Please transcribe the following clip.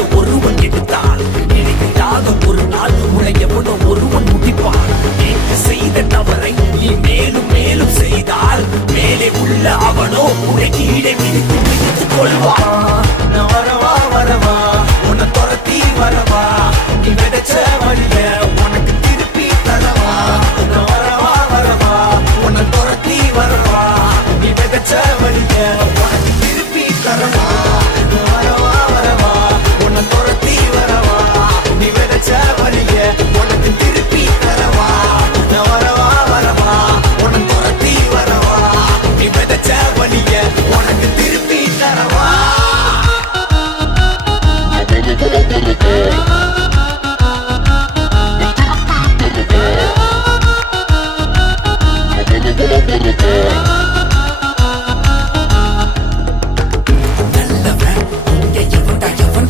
உன்னைய ஒருவன் எடுத்தால் இணையாக ஒரு நாள் உன்னை எவனோ ஒருவன் முடிப்பான். நேற்று செய்த தவறை நீ மேலும் மேலும் செய்தால் மேலே உள்ள அவனோ உன்னை கீழே மிதித்துக் கொள்வான்.